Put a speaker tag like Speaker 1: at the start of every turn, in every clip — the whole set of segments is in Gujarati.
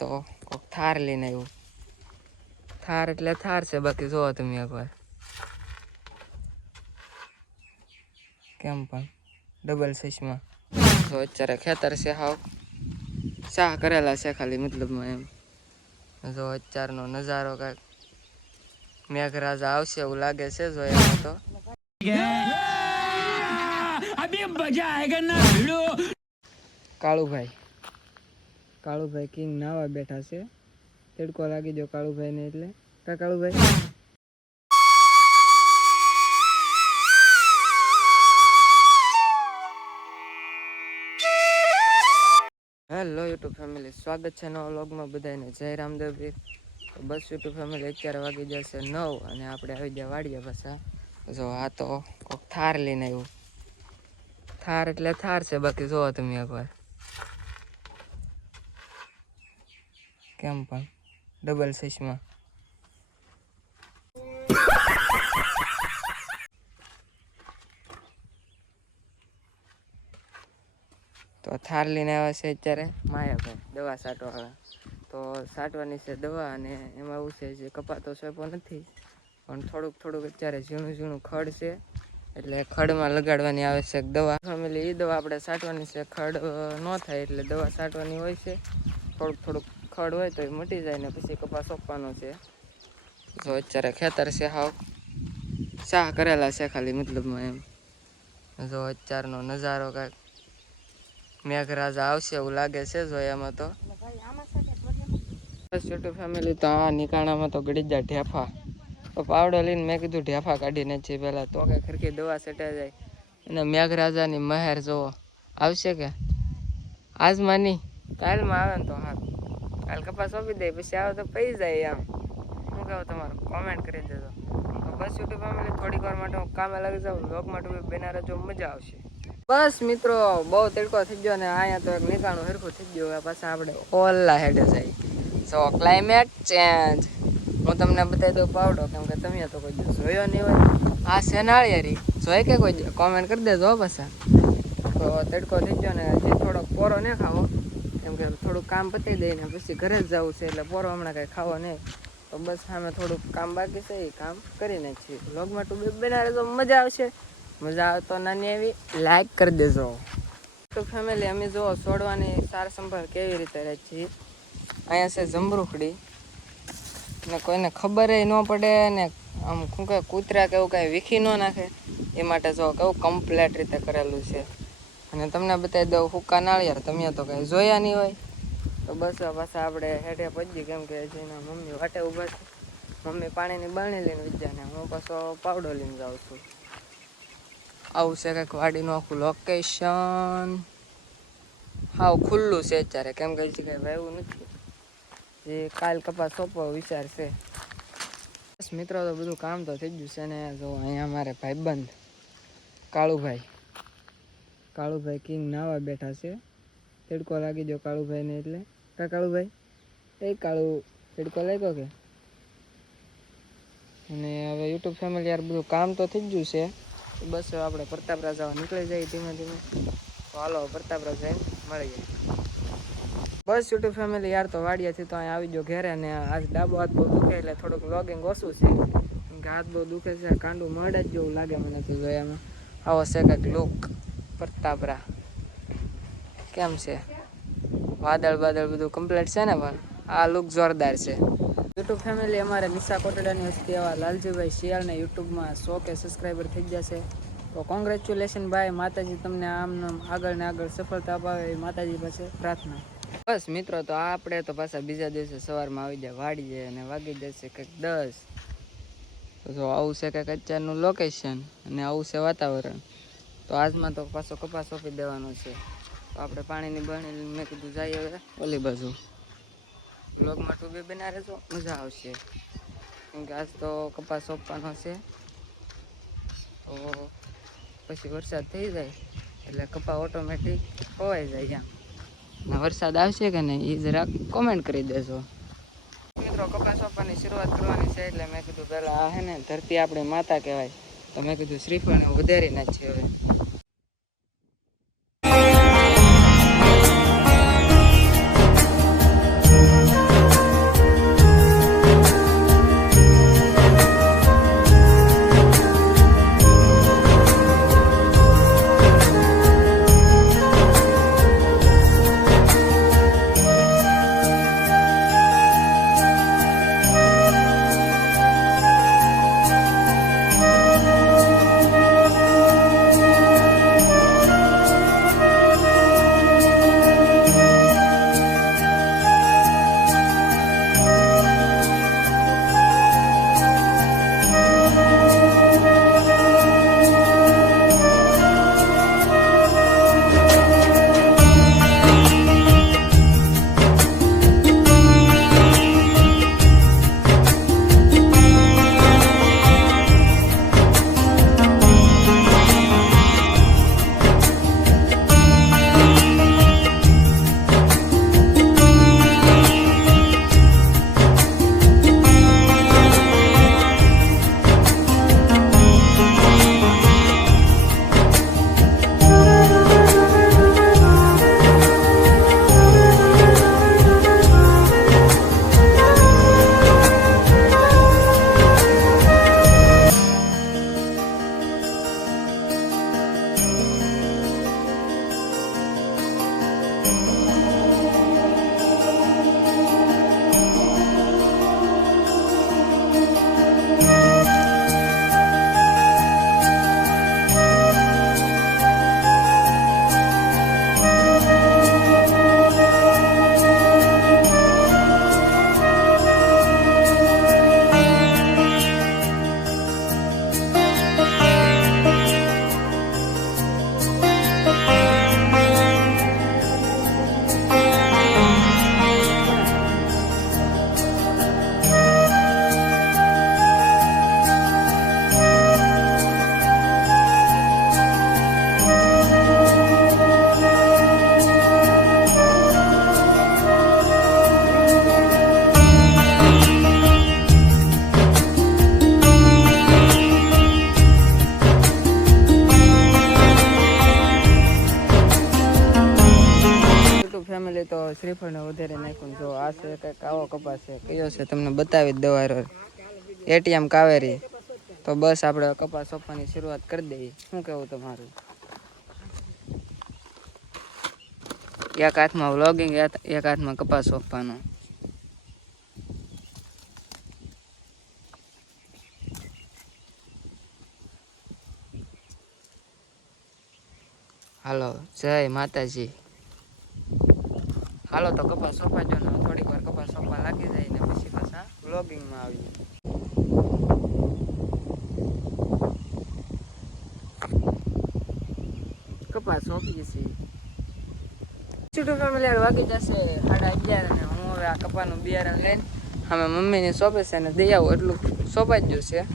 Speaker 1: તો કોક થાર લઈને આવ્યું થાર એટલે થાર છે બાકી જોવો તમે એકવાર. કેમ પણ? ડબલ સાઇઝમાં તો અત્યારે ખેતર છે હાવ. શાહ કરેલા છે ખાલી મતલબમાં એમ. જો અત્યારનો નજારો કાંઈક મેઘરાજા આવશે એવું લાગે છે જો એમાં તો. કાળુભાઈ કાળુભાઈ કિંગ નાવા બેઠા છે. તેડકો લાગી જો કાળુભાઈ ને એટલે. કા કાળુભાઈ? હેલો યુટ્યુબ ફેમિલી સ્વાગત છે નવા વ્લોગમાં બધાને. જય રામદેવજી તો બસ યુટ્યુબ ફેમિલી અત્યારે વાગી જશે નવ અને આપણે આવી ગયા વાડીએ પાછા. જો, આ તો કોક થાર લઈને આવ્યું. થાર એટલે થાર છે, બાકી જોવો તમે એકવાર. કેમ પણ? ડબલ સાઇઝમાં તો થાર લઈને આવ્યા છે અત્યારે માયાભાઈ, દવા છાંટવા તો છાંટવાની છે દવા અને એમાં એવું છે જે કપાતો સોંપો નથી, પણ થોડુંક થોડુંક અત્યારે ઝીણું ઝીણું ખડ છે, એટલે ખડમાં લગાડવાની આવશ્યક દવા. ફેમિલી એ દવા આપણે સાટવાની છે, ખડ ન થાય એટલે દવા છાંટવાની હોય છે. થોડુંક થોડુંક ખડ હોય તો એ મટી જાય ને પછી કપાસ ઓપવાનો છે. જો અત્યારે ખેતર છે હાવ. શાહ કરેલા છે ખાલી મતલબમાં એમ. જો અત્યારનો નજારો કાંઈક મેઘરાજા આવશે એવું લાગે છે જો એમાં તો. બસ ફેમિલી તો આ નિકાણામાં તો ગળી જાય ઢેફા. તો પાવડો લઈને મેં કીધું ઢેફા કાઢીને છે પહેલાં તો કે ખરખી દવા સટાઈ જાય. અને મેઘરાજાની મહેર જોવો. આવશે કે? આજમાં નહીં કાલમાં આવે ને તો હા કાલ કપાસ સોંપી દે, પછી આવે તો પૈ જાય આમ શું કહું, તમારું કોમેન્ટ કરી દેજો. તો બસ યુટ્યુબ ફેમિલી થોડીક વાર માટે હું કામે લાગી જાઉં લોક માટે બેના રજો મજા આવશે. બસ મિત્રો, બહુ તડકો થઈ ગયો ને અહીંયા તો એક નિકાણું હરખું થઈ ગયું પાછા આપણે ઓલા હેડે જાય સો ક્લાઇમેટ ચેન્જ હું તમને બતાવી દઉં પાવડો, કેમ કે તમે તો કોઈ જોયો નહીં હોય. આ સેનાળિયારી જોઈ કે કોઈ કોમેન્ટ કરી દેજો પાછા. તો તડકો થઈ ગયો ને હજી થોડોક પોરો ને ખાવો કેમ કે થોડુંક કામ પતી દઈને પછી ઘરે જ જવું છે એટલે પોરો હમણાં કાંઈ ખાવો નહીં. તો બસ સામે થોડુંક કામ બાકી છે, એ કામ કરી નાખીએ. લોગમાં ટુ બનાવે તો મજા આવશે. મજા આવે તો નાની એવી લાઈક કરી દેજો. તો ફેમિલી અમે જો છોડવાની સાર સંભાળ કેવી રીતે રહે છે અહીંયા છે જમરૂખડી. ને કોઈને ખબર ન પડે ને આમ શું કહે, કૂતરા કે એવું કાંઈ વીખી ન નાખે. એ માટે જો કેવું કમ્પ્લેટ રીતે કરેલું છે. અને તમને બતાવી દઉં હુક્કા નાળિયેર તમે તો કંઈ જોયા નહીં હોય. તો બસ પાછા આપણે હેઠે પહોંચી કેમ કે જેના મમ્મી વાટે ઊભા છે. મમ્મી પાણીની બરણી લઈને વિદ્યા હું પાછો પાવડો લઈને જાઉં છું. આવું છે કંઈક વાડીનું આખું લોકેશન હાવ ખુલ્લું છે અત્યારે, કેમ કે છે કંઈ વહેવું નથી. જે કાલ કપાસ સોંપો વિચાર છે. બસ મિત્રો, તો બધું કામ તો થઈ ગયું છે ને, જો અહીંયા અમારે ભાઈબંધ કાળુભાઈ. કાળુભાઈ કિંગ નાવા બેઠા છે. તડકો લાગી ગયો કાળુભાઈને એટલે. કા કાળુભાઈ? એ કાળુ તડકો લાગ્યો કે? અને હવે યુટ્યુબ ફેમિલી યાર બધું કામ તો થઈ ગયું છે. બસ આપણે પ્રતાપ જવા નીકળી જાય ધીમે ધીમે. હાલો પ્રતાપરા મળી મળીએ બસ યુટ્યુબ ફેમિલી યાર તો વાડિયાથી તો અહીંયા આવી ગયો ઘેરે ને આજ ડાબો હાથ બહુ દુખે એટલે થોડુંક લોગિંગ ઓછું છે. હાથ બહુ દુખે છે, કાંડું મળે જ જેવું લાગે મને તો જોયામાં. આવો છે કંઈક લુક પ્રતાપરા. કેમ છે? વાદળ વાદળ બધું કમ્પ્લીટ છે ને પણ? આ લુક જોરદાર છે. યુટ્યુબ ફેમિલી અમારે નિશા કોટડાની હસ્તી એવા લાલજીભાઈ શિયાળને યુટ્યુબમાં સો કે સબસ્ક્રાઈબર થઈ જશે તો કોંગ્રેચ્યુલેશન ભાઈ, માતાજી તમને આમ આગળ ને આગળ સફળતા અપાવે એ માતાજી પાસે પ્રાર્થના. બસ મિત્રો, તો આપણે તો પાછા બીજા દિવસે સવારમાં આવી જાય, વાડી જાય અને વાગી જશે કંઈક દસ. તો આવું છે કંઈક અત્યારનું લોકેશન અને આવું છે વાતાવરણ. તો આજમાં તો પાછો કપાસ સોંપી દેવાનો છે. તો આપણે પાણીની બણી મેં કીધું જઈએ હવે ઓલી બાજુ. બ્લોગમાં ટૂબી બના રહેજો, મજા આવશે. કેમ કે આજ તો કપાસ સોંપવાનો છે. તો પછી વરસાદ થઈ જાય, એટલે કપા ઓટોમેટિક ખોવાઈ જાય ને વરસાદ આવશે કે નહીં એ જરાક કોમેન્ટ કરી દેજો. મિત્રો, કપાસ સોંપવાની શરૂઆત કરવાની છે, એટલે મેં કીધું પહેલાં હે ને ધરતી આપણી માતા કહેવાય. તો મેં કીધું શ્રીફળને વધારી નાખીએ હવે. આ છે કંઈક આવો કપાસ છે. કયો છે તમને બતાવી દવારો દવા એટીએમ કાવેરી. તો બસ આપણે કપાસ સોંપવાની શરૂઆત કરી દઈએ. શું કેવું તમારું? એક હાથમાં વ્લોગિંગ એક હાથમાં કપાસ સોંપવાનો. હાલો, જય માતાજી. હાલો તો કપાસ સોંપાજો ને થોડીક વાર કપાસ સોંપવા લાગી જાય ને પછી પાછા બ્લોગિંગમાં આવીએ. કપાસ સોંપીએ છીએ. વાગી જશે સાડા અગિયાર અને હું આ કપાનું બિયારણ લઈને અમે મમ્મીને સોંપે છે અને દઈ આવું એટલું સોંપાઈ જ જશે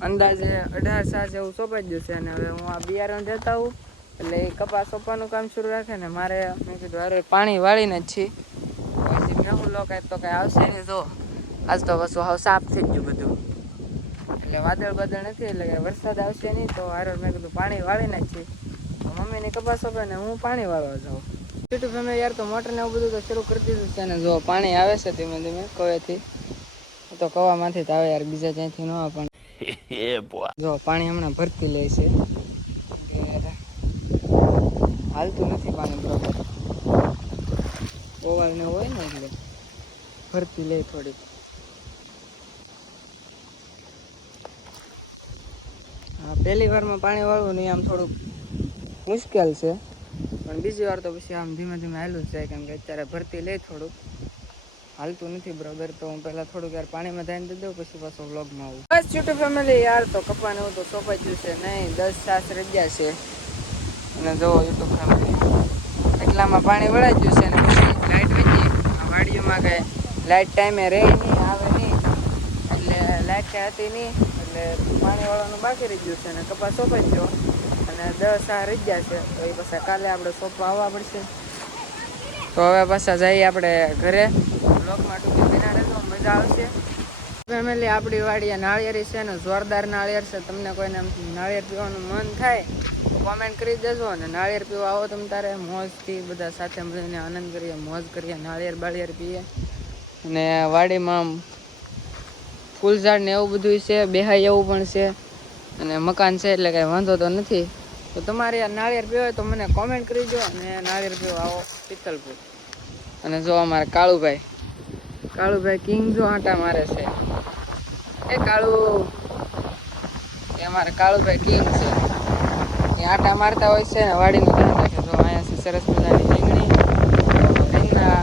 Speaker 1: અંદાજે અઢાર સાસ એવું સોંપાઈ જ જશે અને હવે હું આ બિયારણ જતા આવું. એટલે એ કપાસ સોંપવાનું કામ શરૂ રાખે ને મારે મેં કીધું અરે પાણી વાળીને જ છીએ. પછી મેં લો કાંઈ તો કાંઈ આવશે નહીં તો આજ તો વસ્તુ હાવ સાફ થઈ ગયું બધું. એટલે વાદળ બાદળ નથી એટલે કે વરસાદ આવશે નહીં તો હારો મેં કીધું પાણી વાળીને જ છીએ. મમ્મીની કપાસ સોંપે ને હું પાણી વાળવા જાઉં. યુટ્યુબ ફેમિલી યાર તો મોટરને એવું બધું તો શરૂ કરી દીધું છે ને જો પાણી આવે છે ધીમે ધીમે કવેથી. તો કવામાંથી તો આવે યાર બીજા જ્યાંથી ન આવે પણ. જો પાણી હમણાં ભરતી લે છે. હાલતું નથી પાણી બરોબર. ઓવર ને હોય ને એટલે ભરતી લે થોડીક. હા, પહેલી વારમાં પાણી વાળવું નહીં આમ થોડુંક મુશ્કેલ છે. પણ બીજી વાર તો પછી આમ ધીમે ધીમે હાલું જ જાય કેમ કે અત્યારે ભરતી લે થોડુંક. હાલતું નથી બરોબર, તો હું પહેલાં થોડુંક યાર પાણીમાં ધ્યાન દઈ દઉં, પછી પાછો વ્લોગમાં આવું. બસ યુટ્યુબ ફેમિલી યાર, તો કપાને એવું તો સોંપાઈ ગયું છે. નહીં, દસ સાસ રજા છે. અને જો યુટ્યુબ ફેમિલી એટલામાં પાણી વળાઈ ગયું છે અને પછી લાઇટ વધી. આ વાડીઓમાં કાંઈ લાઇટ ટાઈમે રહે નહીં, આવે નહીં. એટલે લાઇટ કાંઈ હતી નહીં, એટલે પાણી વાળવાનું બાકી રહી ગયું છે અને કપાસ સોંપાઈ ગયો. અને દસ આ રહી ગયા છે. તો એ પાછા કાલે આપણે સોંપવા આવવા પડશે. તો હવે પાછા જઈએ આપણે ઘરે. બ્લોકમાં ટૂંકી બિના રહેતો મજા આવશે. ફેમિલી આપણી વાડી નાળિયેરી છે ને જોરદાર નાળિયેર છે. તમને કોઈને નાળિયેર પીવાનું મન થાય તો કોમેન્ટ કરી દેજો અને નાળિયેર પીવા આવો તમે તારે. મોજથી બધા સાથે મળીને આનંદ કરીએ, મોજ કરીએ, નાળિયેર બાળિયેર પીએ. અને વાડીમાં ફૂલઝાડ ફૂલ ઝાડ ને એવું બધું છે, બેહાય એવું પણ છે. અને મકાન છે એટલે કાંઈ વાંધો તો નથી. તો તમારે નાળિયેર પીવો હોય તો મને કોમેન્ટ કરી દો અને નાળિયેર પીવા આવો પિત્તલપુર. અને જો અમારે કાળુભાઈ. કાળુભાઈ કિંગ જો આટા મારે છે. એ કાળુ. એ અમારે કાળુભાઈ કિંગ છે. એ આંટા મારતા હોય છે ને વાડીનું ધ્યાન રાખે જો અહીંયા છે સરસ મજાની રીંગણી. રીંગણા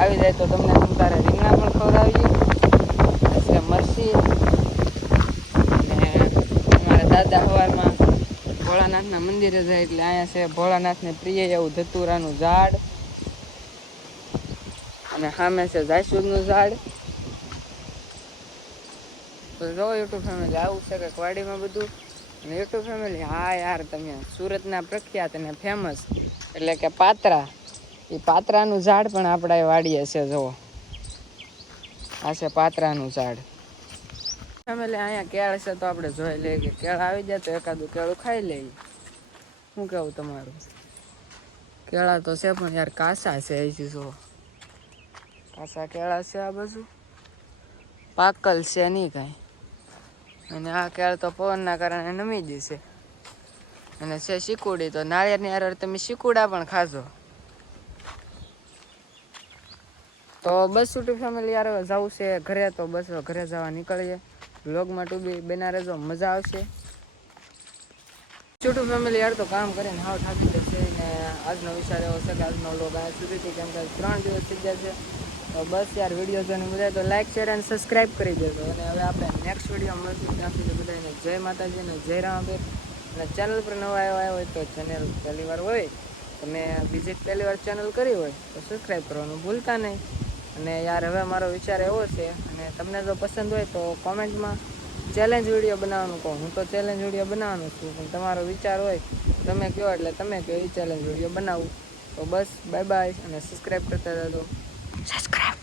Speaker 1: આવી જાય તો તમને તમ તારે રીંગણા પણ ખવડાવીએ. છે મરસી અને મારા દાદા સવારમાં ભોળાનાથના મંદિરે જાય એટલે અહીંયા છે ભોળાનાથને પ્રિય એવું ધતુરાનું ઝાડ. અને સામે છે જાયસૂદનું ઝાડ. તો જો યુટ્યુબ ફેમિલી આવું છે કે વાડીમાં બધું. યુટ્યુબ ફેમિલી હા યાર, તમે સુરતના પ્રખ્યાત અને ફેમસ એટલે કે પાત્રા. એ પાત્રાનું ઝાડ પણ આપણા વાડીએ છે, જુઓ. આ છે પાત્રાનું ઝાડ. ફેમિલી અહીંયા કેળ છે તો આપણે જોઈ લઈએ કે કેળ આવી જાય તો એકાદું કેળું ખાઈ લઈએ. શું કહેવું તમારું? કેળા તો છે પણ યાર કાસા છે અહીંથી જુઓ. કાસા કેળા છે આ બાજુ? પાકલ છે નહીં કાંઈ. અને આ કેળ તો પવનના કારણે નમી જશે. અને છે શીકુડી, તો નાળિયેરની હારે તમે શીકુડા પણ ખાજો તો બસ યુટ્યુબ ફેમિલી યાર જવું છે. ઘરે તો બસ ઘરે જવા નીકળીએ. વ્લોગમાં ટૂબી બેના રહેજો મજા આવશે. યુટ્યુબ ફેમિલી યાર તો કામ કરીને હાવ થાકી જશે ને આજનો વિચાર એવો છે કે આજનો વ્લોગ આ સુધી કેમ કે ત્રણ દિવસ થઈ ગયા છે. તો બસ યાર વીડિયો જોઈને બધા તો લાઈક શેર અને સબસ્ક્રાઈબ કરી દેજો. અને હવે આપણે નેક્સ્ટ વીડિયો મળશું. ત્યાં સુધી બધાને જય માતાજી અને જય રામદેવ. અને ચેનલ પર નવા આવ્યા હોય તો ચેનલ પહેલી વાર હોય, તમે વિઝિટ પહેલી વાર ચેનલ કરી હોય, તો સબસ્ક્રાઈબ કરવાનું ભૂલતા નહીં. અને યાર, હવે મારો વિચાર એવો છે, અને તમને જો પસંદ હોય તો કોમેન્ટમાં ચેલેન્જ વીડિયો બનાવવાનું કહો. હું તો ચેલેન્જ વીડિયો બનાવવાનું છું, પણ તમારો વિચાર હોય, તમે કહો એટલે તમે કહો એ ચેલેન્જ વીડિયો બનાવું. તો બસ બાય બાય અને સબસ્ક્રાઈબ કરતા રહેજો. サブスクライブ